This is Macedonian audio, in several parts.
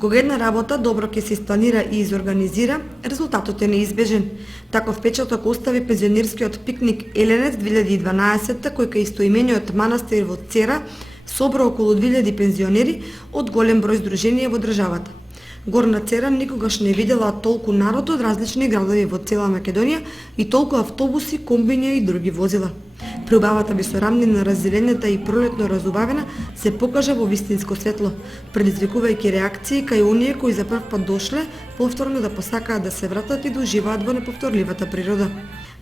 Кога една работа добро ќе се испланира и изорганизира, резултатот е неизбежен. Таков впечаток остави пензионерскиот пикник Еленец 2012 кој кај истоимениот манастир во Цера собра околу 2000 пензионери од голем број здруженија во државата. Горна Цера никогаш не видела толку народ од различни градови во цела Македонија и толку автобуси, комбини и други возила. Преубавата висорамни на разделената и пролетно разубавена се покажа во вистинско светло, предизвикувајќи реакции кај оние кои за прв пат дошле, повторно да посакаат да се вратат и да уживаат во неповторливата природа.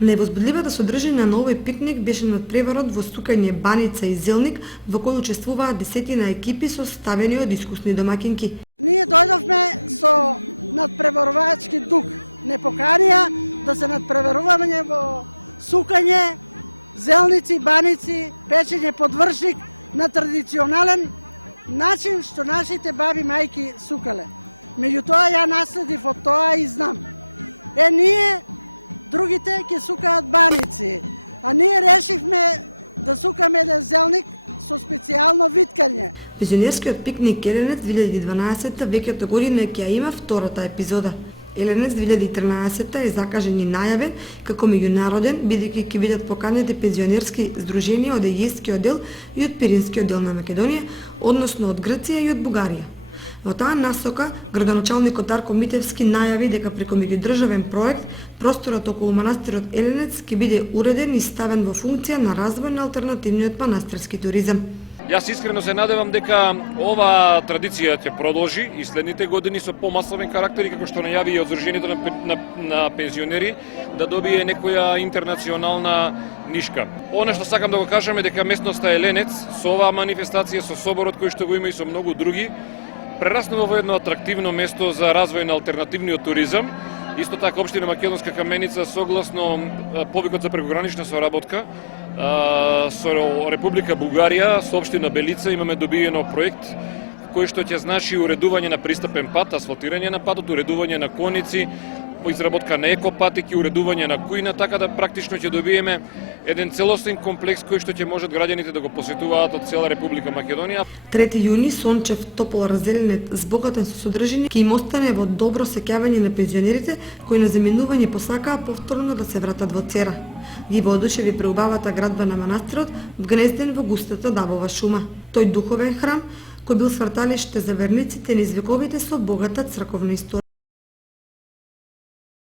Највозбудливата содржина на овој пикник беше надпреварот во сукање баница и зелник, во кој учествуваат десетина екипи составени од искусни домакинки. Ние дојдовме со надпреварувачки дух. Не поканија да се надпреваруваме во сукање, зелници, баници, печење подвршник на традиционален начин што нашите баби мајки сукале. Меѓутоа ја наследив од тоа и знам. Ние другите ќе сукаат баници, а ние решивме да сукаме еден зелник со специјално виткање. Пензионерскиот пикник Еленец 2012 веќата година ќе ја има втората епизода. Еленец 2013 е закажен и најавен како меѓународен, бидејќи ќе бидат поканети пензионерски здруженија од Егејскиот дел и од Пиринскиот дел на Македонија, односно од Грција и од Бугарија. Во таа насока, градоначалникот Дарко Митевски најави дека преку меѓудржавен проект, просторот околу манастирот Еленец ќе биде уреден и ставен во функција на развој на алтернативниот манастирски туризам. Јас искрено се надевам дека ова традиција ќе продолжи и следните години со помасовен карактер и како што најави и од Здруженијето на пензионери да добие некоја интернационална нишка. Она што сакам да го кажам е дека местноста Еленец со оваа манифестација, со соборот кој што го има и со многу други, прераснува во едно атрактивно место за развој на алтернативниот туризам. Исто така општина Македонска Каменица согласно повикот за прекогранична соработка со Република Бугарија, со општина Белица имаме добиено проект кој што ќе значи уредување на пристапен пат, асфалтирање на патот, уредување на коници, изработка на екопатики, уредување на кујна, така да практично ќе добиеме еден целосен комплекс кој што ќе можат граѓаните да го посетуваат од цела Република Македонија. 3 јуни сончев топол разделенет збогатен со содржина ќе им остане во добро сеќавање на пензионерите кои на заминување посакаа повторно да се вратат во Цера. Ги воодушеви преубавата градба на манастирот, вгнезден во густата дабова шума. Тој духовен храм кој бил сврталиште за верниците низ вековите со богата црковна историја.